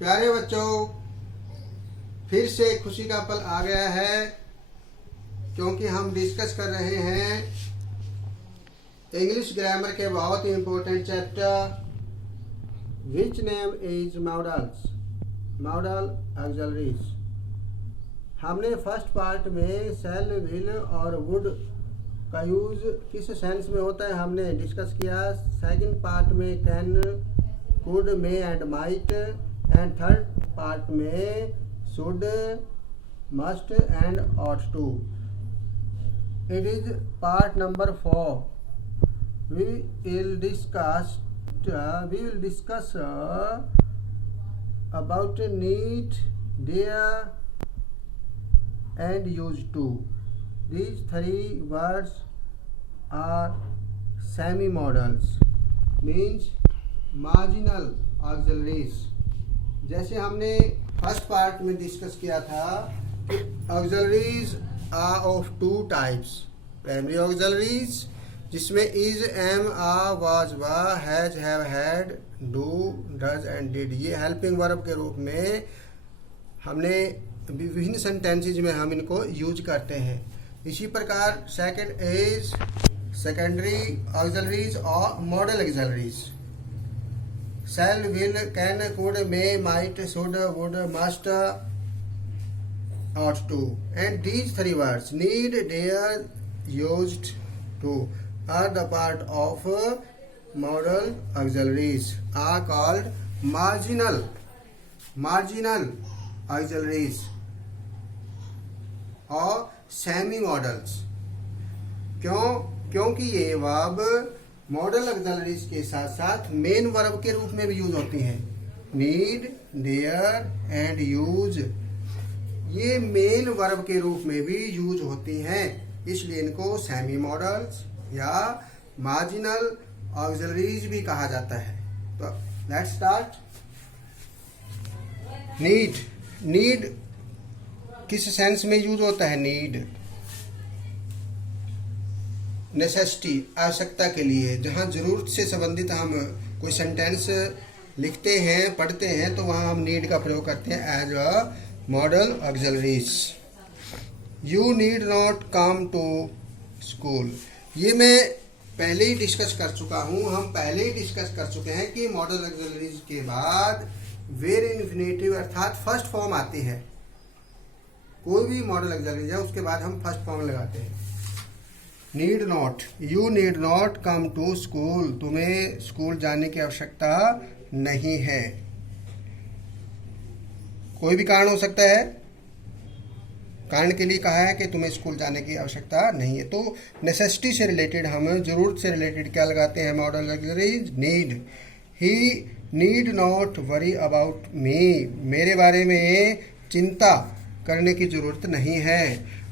प्यारे बच्चों, फिर से खुशी का पल आ गया है क्योंकि हम डिस्कस कर रहे हैं इंग्लिश ग्रामर के बहुत ही important chapter which name is modal auxiliaries. हमने फर्स्ट पार्ट में सेल, विल और वुड का यूज किस सेंस में होता है हमने डिस्कस किया। सेकंड पार्ट में can, could, may and might, and third part में should, must and ought to. It is part number 4. We will discuss about need, dare and used to. These three words are semi-modals, means marginal auxiliaries. जैसे हमने first part में discuss किया था कि auxiliaries are of two types. Primary auxiliaries जिसमें is, am, are, was, were, has, have, had, do, does and did, ये helping verb के रूप में हमने विभिन्न सेंटेंसेज में हम इनको यूज करते हैं। इसी प्रकार सेकंड इज सेकेंडरी ऑक्सिलरीज और modal auxiliaries. Shall, will, can, could, may, might, should, would, must, ought to. And these three words, need, dare, used to, are the part of modal auxiliaries, are called marginal auxiliaries or semi-modals। क्योंकि ये verb model auxiliaries के साथ साथ main verb के रूप में भी use होती हैं। नीड, डेयर एंड यूज, ये मेन वर्ब के रूप में भी यूज होती हैं, इसलिए इनको सेमी मॉडल्स या मार्जिनल ऑक्सिलरीज भी कहा जाता है। तो लेट्स स्टार्ट। नीड किस सेंस में यूज होता है? नीड नेसेसिटी, आवश्यकता के लिए। जहाँ जरूरत से संबंधित हम कोई सेंटेंस लिखते हैं, पढ़ते हैं, तो वहाँ हम नीड का प्रयोग करते हैं as a modal auxiliaries. You need not come to school, ये मैं पहले ही डिस्कस कर चुका हूँ। हम पहले ही डिस्कस कर चुके हैं कि मॉडल ऑक्सिलरीज के बाद वेर इन्फिनेटिव अर्थात फर्स्ट फॉर्म आती है। कोई भी मॉडल ऑक्सिलरीज है उसके बाद हम फर्स्ट फॉर्म लगाते हैं। Need not, you need not come to school, तुम्हें स्कूल जाने की आवश्यकता नहीं है। कोई भी कारण हो सकता है, कारण के लिए कहा है कि तुम्हें स्कूल जाने की आवश्यकता नहीं है। तो नेसेसिटी से रिलेटेड, हम जरूरत से रिलेटेड क्या लगाते हैं? Modal auxiliaries need. He need not worry about me, मेरे बारे में चिंता करने की जरूरत नहीं है।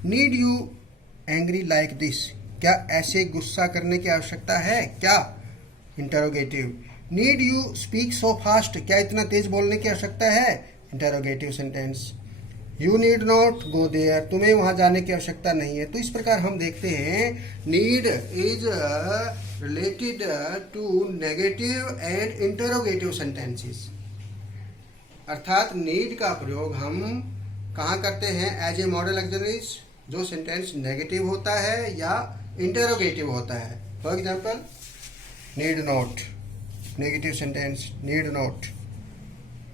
Need you angry like this, क्या ऐसे गुस्सा करने की आवश्यकता है क्या? Interrogative. Need you speak so fast, क्या इतना तेज बोलने की आवश्यकता है? Interrogative sentence. You need not go there, तुम्हें वहां जाने की आवश्यकता नहीं है। तो इस प्रकार हम देखते हैं need is related to negative and interrogative sentences. अर्थात नीड का प्रयोग हम कहाँ करते हैं? एज ए मॉडल ऑक्सिलरीज, जो सेंटेंस नेगेटिव होता है या इंटरोगेटिव होता है। For example need not, negative sentence need not.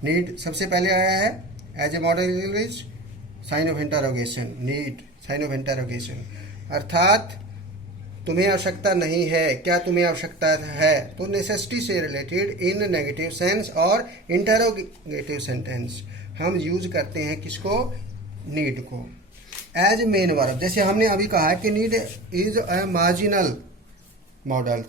Need सबसे पहले आया है as a modal auxiliaries, sign of interrogation, need sign of interrogation, अर्थात तुम्हें आवश्यकता नहीं है, क्या तुम्हें आवश्यकता है? तो नेसेसिटी से रिलेटेड इन नेगेटिव सेंस और इंटरोगेटिव सेंटेंस हम यूज करते हैं किसको? नीड को। एज मेन वर्ब, जैसे हमने अभी कहा कि need is a marginal model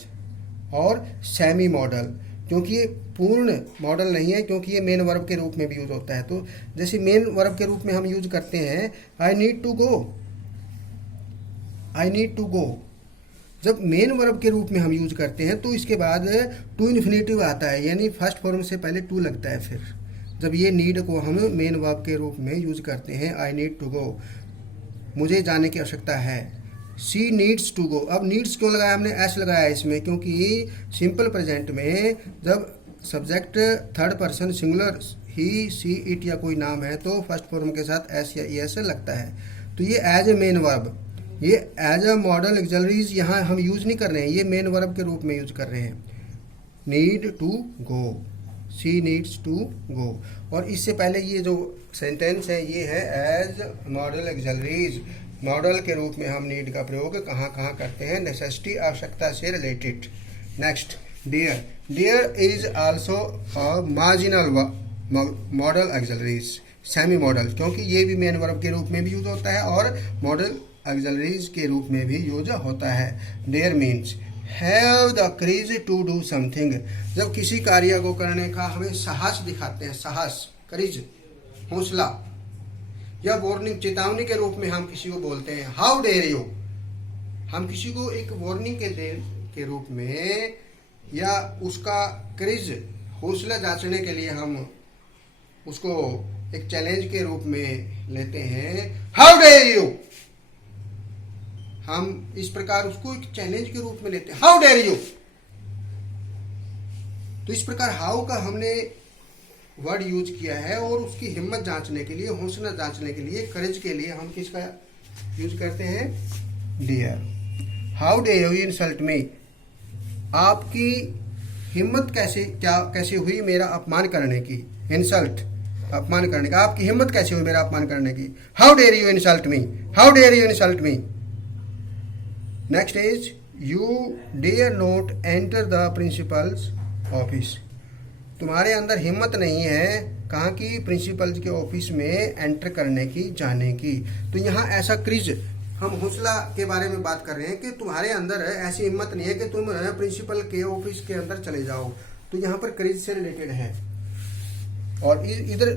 और सेमी मॉडल, क्योंकि ये पूर्ण मॉडल नहीं है, क्योंकि ये मेन वर्ब के रूप में भी यूज होता है। तो जैसे मेन वर्ब के रूप में हम यूज करते हैं I need to go, I need to go. जब मेन वर्ब के रूप में हम यूज करते हैं तो इसके बाद टू इन्फिनेटिव आता है, यानी फर्स्ट फॉर्म से पहले टू लगता है। फिर जब ये नीड को हम मेन वर्ब के रूप में यूज करते हैं, आई नीड टू गो, मुझे जाने की आवश्यकता है। शी नीड्स टू गो, अब नीड्स क्यों लगाया हमने? एस लगाया इसमें, क्योंकि सिंपल प्रेजेंट में जब subject third person singular he, she, it या कोई नाम है तो फर्स्ट फॉर्म के साथ एस या ई एस लगता है। तो ये एज ए मेन वर्ब, ये एज अ मॉडल एक्सलरीज यहाँ हम यूज नहीं कर रहे हैं, ये मेन वर्ब के रूप में यूज कर रहे हैं। Need to go, she needs to go. और इससे पहले ये जो सेंटेंस है ये है एज मॉडल एक्सलरीज। मॉडल के रूप में हम नीड का प्रयोग कहाँ कहाँ करते हैं, नेसेसिटी आवश्यकता से रिलेटेड। Next dare, dare is also a marginal modal auxiliaries, semi modal, क्योंकि ये भी मेन वर्ब के रूप में भी यूज होता है और मॉडल एक्सलरीज के रूप में भी यूज होता है। Dare means have the courage to do something, जब किसी कार्य को करने का हमें साहस दिखाते हैं, साहस, करेज, हौसला, या वार्निंग, चेतावनी के रूप में हम किसी को बोलते हैं हाउ डेयर यू। हम किसी को एक वार्निंग के रूप में या उसका करेज, हौसला जांचने के लिए हम उसको एक चैलेंज के रूप में लेते हैं, हाउ डेयर यू। हम इस प्रकार उसको एक चैलेंज के रूप में लेते हैं, हाउ डेयर यू। तो इस प्रकार हाउ का हमने वर्ड यूज किया है और उसकी हिम्मत जांचने के लिए, हौसला जांचने के लिए, करेज के लिए हम किसका यूज करते हैं, dare. How dare you insult me, आपकी हिम्मत कैसे हुई मेरा अपमान करने की, इंसल्ट, अपमान करने का, आपकी हिम्मत कैसे हुई मेरा अपमान करने की, how dare you insult me, how dare you insult me. Next is you dare not enter the principal's office, तुम्हारे अंदर हिम्मत नहीं है कहाँ की, प्रिंसिपल के ऑफिस में एंटर करने की, जाने की। तो यहाँ ऐसा क्रिज, हम हौसला के बारे में बात कर रहे हैं कि तुम्हारे अंदर ऐसी हिम्मत नहीं है कि तुम प्रिंसिपल के ऑफिस के अंदर चले जाओ। तो यहाँ पर क्रिज से रिलेटेड है। और इधर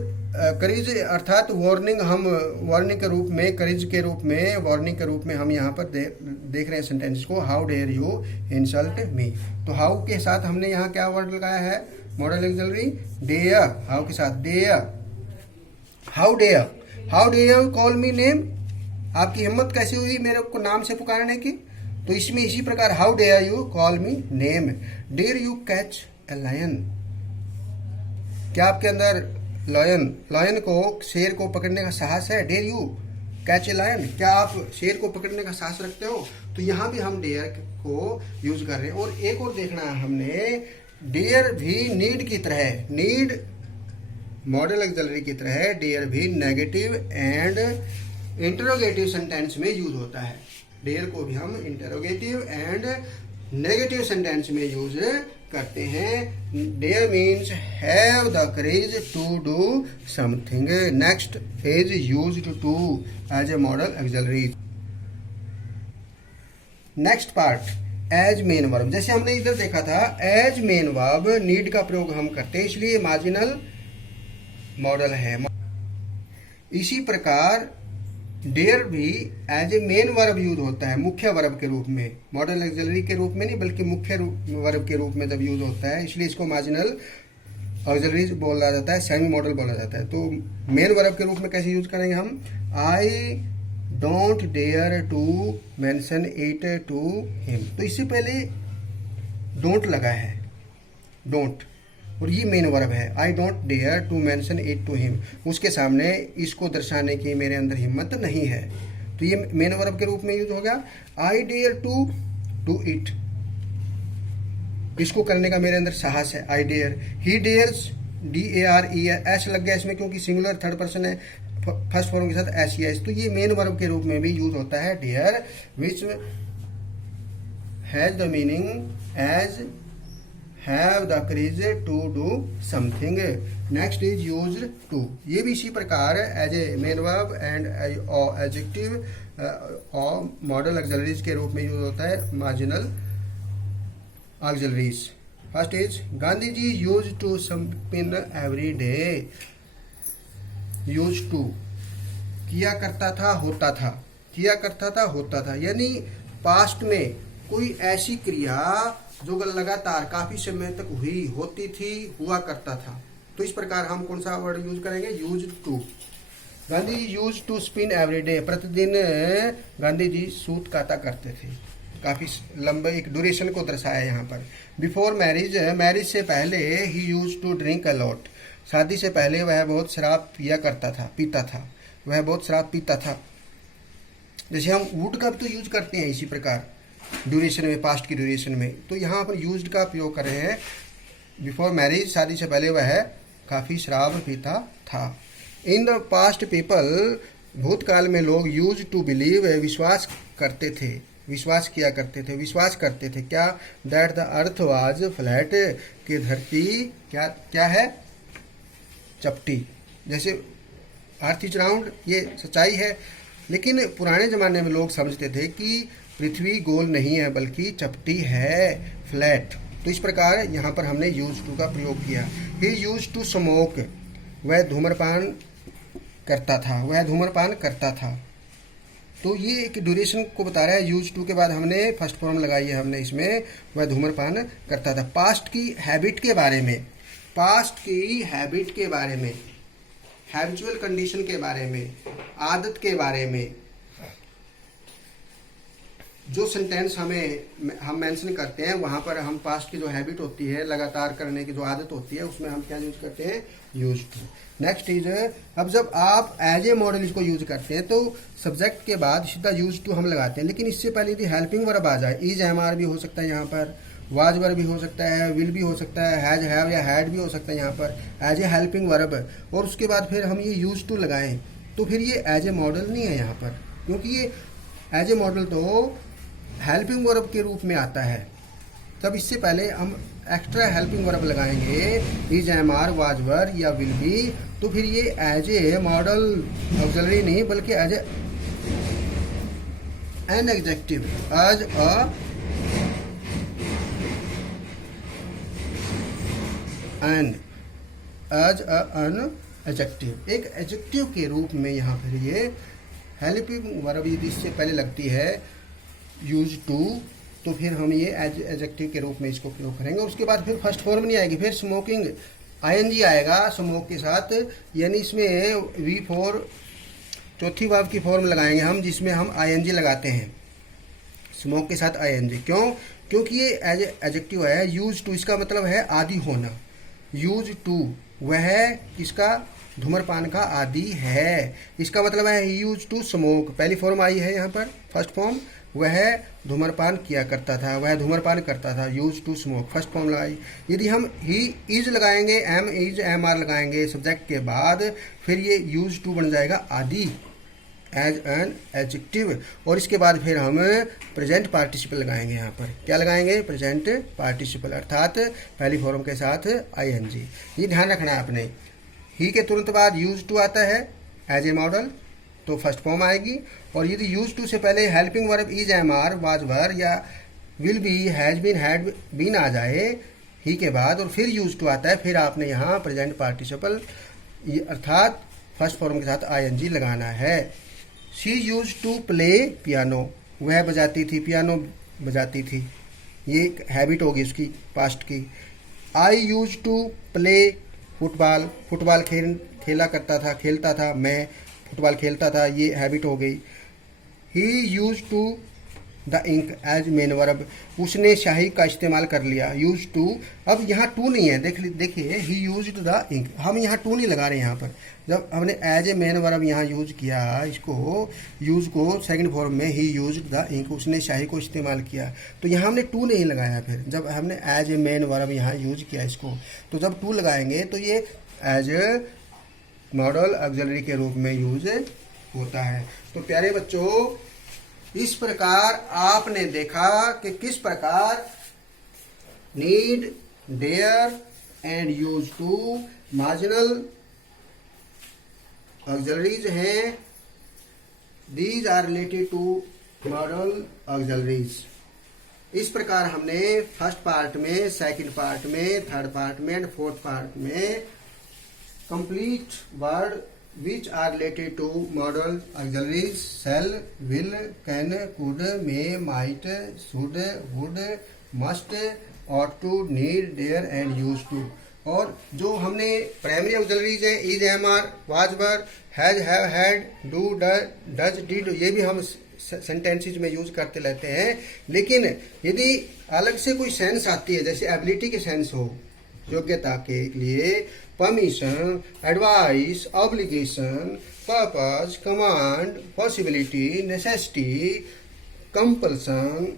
करेज अर्थात वार्निंग, हम वार्निंग के रूप में, करेज के रूप में, वार्निंग के रूप में हम यहाँ पर देख रहे हैं सेंटेंस को, how dare you insult me. तो हाउ के साथ हमने यहाँ क्या वर्ड लगाया है, मॉडल एक्सलरी, डेयर। हाउ के साथ dare, how dare call me name, आपकी हिम्मत कैसे हुई मेरे को नाम से पुकारने की। तो इसमें इसी प्रकार how dare you call me name. Dare you catch a lion, क्या आपके अंदर लायन को, शेर को पकड़ने का साहस है, dare you catch a lion, क्या आप शेर को पकड़ने का साहस रखते हो। तो यहाँ भी हम डेयर को यूज कर रहे हैं। और एक और देखना है हमने, डेयर भी नीड की तरह है, नीड मॉडल एक्सलरी की तरह है, डेयर भी नेगेटिव एंड इंटरोगेटिव सेंटेंस में यूज होता है। डेयर को भी हम इंटरोगेटिव एंड नेगेटिव सेंटेंस में यूज करते हैं। Dare means have the courage to do something. Next is used to as a modal auxiliary. Next part as main verb, जैसे हमने इधर देखा था एज मेन वर्ब नीड का प्रयोग हम करते हैं, इसलिए मार्जिनल मॉडल है। इसी प्रकार डेयर भी as a main verb use होता है, मुख्य वर्ब के रूप में, मॉडल एक्सलरी के रूप में नहीं बल्कि मुख्य वर्ब के रूप में जब यूज होता है, इसलिए इसको मार्जिनल ऑक्सिलरी बोला जाता है, सेमी मॉडल बोला जाता है। तो मेन वर्ब के रूप में कैसे यूज करेंगे हम, I don't dare to mention it to him. तो इससे पहले डोंट लगा है, डोंट, और ये मेन वर्ब है, I don't dare to mention it to him. उसके सामने इसको दर्शाने की मेरे अंदर हिम्मत नहीं है, तो ये मेन वर्ब के रूप में यूज हो गया। I dare to do it, इसको करने का मेरे अंदर साहस है, I dare. He dares, DARE लग गया इसमें क्योंकि सिंगुलर थर्ड पर्सन है, फर्स्ट फॉर्म के साथ SES। तो ये मेन वर्ब के रूप में भी यूज होता है dare, which has the meaning as have the courage to do something. Next is used to, ये भी इसी प्रकार as a main verb and adjective और मॉडल ऑक्सिलरीज के रूप में यूज होता है, marginal auxiliaries. First is Gandhi ji use to spin every day. Use to किया करता था, होता था, किया करता था, होता था, यानी पास्ट में कोई ऐसी क्रिया जो लगातार काफी समय तक हुई, होती थी, हुआ करता था। तो इस प्रकार हम कौन सा वर्ड यूज करेंगे, use to. Gandhi ji use to spin every day, प्रतिदिन गांधी जी सूत काता करते थे, काफी लंबे एक ड्यूरेशन को दर्शाया यहाँ पर। बिफोर मैरिज, मैरिज से पहले ही use to drink a lot, शादी से पहले वह बहुत शराब पीता था। वह बहुत शराब पीता था। जैसे हम वुड का तो यूज करते हैं इसी प्रकार ड्यूरेशन में, पास्ट की ड्यूरेशन में, तो यहाँ पर यूज्ड का प्रयोग कर रहे हैं। बिफोर मैरिज, शादी से पहले वह काफ़ी शराब पीता था। इन द पास्ट पीपल, भूतकाल में लोग यूज टू बिलीव, विश्वास करते थे, विश्वास किया करते थे, विश्वास करते थे क्या, that the earth was flat, कि धरती क्या क्या है, चपटी। जैसे अर्थ इज राउंड, ये सच्चाई है, लेकिन पुराने ज़माने में लोग समझते थे कि पृथ्वी गोल नहीं है बल्कि चपटी है, फ्लैट। तो इस प्रकार यहाँ पर हमने यूज टू का प्रयोग किया। ही यूज टू स्मोक, वह धूम्रपान करता था, वह धूम्रपान करता था। तो ये एक ड्यूरेशन को बता रहा है। यूज टू के बाद हमने फर्स्ट फॉर्म लगाई है हमने इसमें, वह धूम्रपान करता था। पास्ट की हैबिट के बारे में, पास्ट की हैबिट के बारे में, हैबिचुअल कंडीशन के बारे में, आदत के बारे में जो सेंटेंस हम मेंशन करते हैं, वहाँ पर हम पास्ट की जो हैबिट होती है, लगातार करने की जो आदत होती है, उसमें हम क्या यूज करते हैं, यूज टू। नेक्स्ट इज, अब जब आप एज ए मॉडल इसको यूज करते हैं तो सब्जेक्ट के बाद सीधा यूज टू हम लगाते हैं, लेकिन इससे पहले यदि हेल्पिंग वर्ब आ जाए, इज एम आर भी हो सकता है यहाँ पर, वाज वर्ब भी हो सकता है, विल भी हो सकता है, हैज हैव या हैड भी हो सकता है यहाँ पर एज ए हेल्पिंग वर्ब, और उसके बाद फिर हम ये यूज टू लगाएं, तो फिर ये एज ए मॉडल नहीं है यहाँ पर, क्योंकि ये एज ए मॉडल तो हेल्पिंग वर्ब के रूप में आता है। तब इससे पहले हम एक्स्ट्रा हेल्पिंग वर्ब लगाएंगे, is am are, was were या विल बी, तो फिर ये एज ए मॉडल ऑक्सिलरी नहीं बल्कि as an adjective, as an adjective, एक एडजेक्टिव के रूप में यहाँ पर ये हेल्पिंग वर्ब यदि इससे पहले लगती है यूज टू, तो फिर हम ये एडजेक्टिव के रूप में इसको प्रयोग करेंगे। उसके बाद फिर फर्स्ट फॉर्म नहीं आएगी, फिर स्मोकिंग आईएनजी आएगा स्मोक के साथ, यानी इसमें V4 चौथी वर्ब की फॉर्म लगाएंगे हम, जिसमें हम आईएनजी लगाते हैं स्मोक के साथ आईएनजी। क्यों? क्योंकि ये एज एडजेक्टिव है। यूज टू इसका मतलब है आदि होना, यूज टू वह किसका, धूम्रपान का आदि है, इसका मतलब है यूज टू स्मोक। पहली फॉर्म आई है यहाँ पर फर्स्ट फॉर्म, वह धूम्रपान किया करता था, वह धूम्रपान करता था, use to smoke first form लगाई। यदि हम ही इज लगाएंगे, एम इज एम आर लगाएंगे सब्जेक्ट के बाद, फिर ये यूज टू बन जाएगा आदि एज एन एडजेक्टिव, और इसके बाद फिर हम प्रेजेंट पार्टिसिपल लगाएंगे। यहाँ पर क्या लगाएंगे, प्रेजेंट पार्टिसिपल, अर्थात पहली फॉर्म के साथ आईएनजी। ये ध्यान रखना है आपने। ही के तुरंत बाद यूज टू आता है एज ए मॉडल, तो फर्स्ट फॉर्म आएगी, और यदि यूज टू से पहले helping verb is am are, was were या will be, has been, had been आ जाए ही के बाद, और फिर यूज टू आता है, फिर आपने यहाँ प्रेजेंट पार्टिसिपल अर्थात फर्स्ट फॉर्म के साथ आईएनजी लगाना है। She use to play piano, वह बजाती थी, पियानो बजाती थी, ये एक हैबिट होगी उसकी पास्ट की। I use to play football, football खेला करता था, खेलता था, मैं फुटबॉल खेलता था, ये हैबिट हो गई। He use to the ink as main verb, उसने स्याही का इस्तेमाल कर लिया, यूज टू। अब यहाँ टू नहीं है, देखिए ही यूज द इंक, हम यहाँ टू नहीं लगा रहे। यहाँ पर जब हमने एज ए मेन वर्ब यहाँ यूज किया, इसको यूज को सेकंड फॉर्म में ही यूज द इंक, उसने स्याही को इस्तेमाल किया, तो यहाँ हमने टू नहीं लगाया। फिर जब हमने एज ए मेन वर्ब यहाँ यूज किया इसको, तो जब टू लगाएंगे तो ये एज ए मॉडल ऑक्सिलरी के रूप में यूज होता है। तो प्यारे बच्चों, इस प्रकार आपने देखा कि किस प्रकार need, dare and used to marginal auxiliaries हैं। These are related to modal auxiliaries. इस प्रकार हमने फर्स्ट पार्ट में, सेकंड पार्ट में, थर्ड पार्ट में एंड फोर्थ पार्ट में complete word which are related to modal auxiliaries shall, will, can, could, may, might, should, would, must, ought to, need, dare and used to। और जो हमने primary auxiliaries है is, am are, was were, has, have, had, do, does, did, ये भी हम sentences में use करते रहते हैं। लेकिन यदि अलग से कोई सेंस आती है, जैसे एबिलिटी के सेंस हो, योग्यता के लिए, permission, advice, obligation, purpose, command, possibility, necessity, compulsion,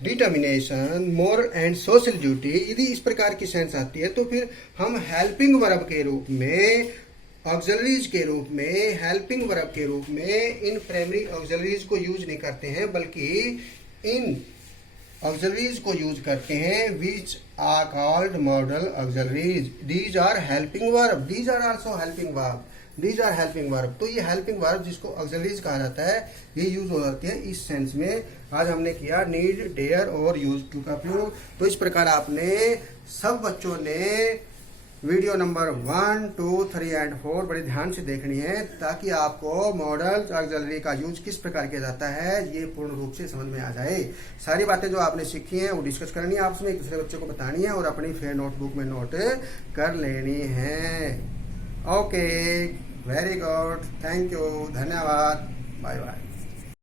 determination, moral and social duty, यदि इस प्रकार की सेंस आती है तो फिर हम हेल्पिंग वर्ब के रूप में, ऑक्सिलरीज के रूप में, हेल्पिंग वर्ब के रूप में इन प्राइमरी ऑक्सिलरीज को यूज नहीं करते हैं, बल्कि इन ऑक्सिलरीज को यूज करते हैं which are called modal auxiliaries. These are helping verb, these are also helping verb, these are helping verb. तो ये हेल्पिंग वर्ब जिसको ऑक्सिलरीज कहा जाता है, ये यूज हो जाती है इस सेंस में। आज हमने किया नीड, डेयर और यूज टू का प्रयोग। तो इस प्रकार आपने सब बच्चों ने वीडियो नंबर 1, 2, 3 एंड 4 बड़े ध्यान से देखनी है, ताकि आपको मॉडल ऑक्सिलरी का यूज किस प्रकार किया जाता है ये पूर्ण रूप से समझ में आ जाए। सारी बातें जो आपने सीखी हैं वो डिस्कस करनी है आपस में, एक दूसरे बच्चे को बतानी है और अपनी फेयर नोटबुक में नोट कर लेनी है। Okay, very good, thank you, धन्यवाद, बाय बाय।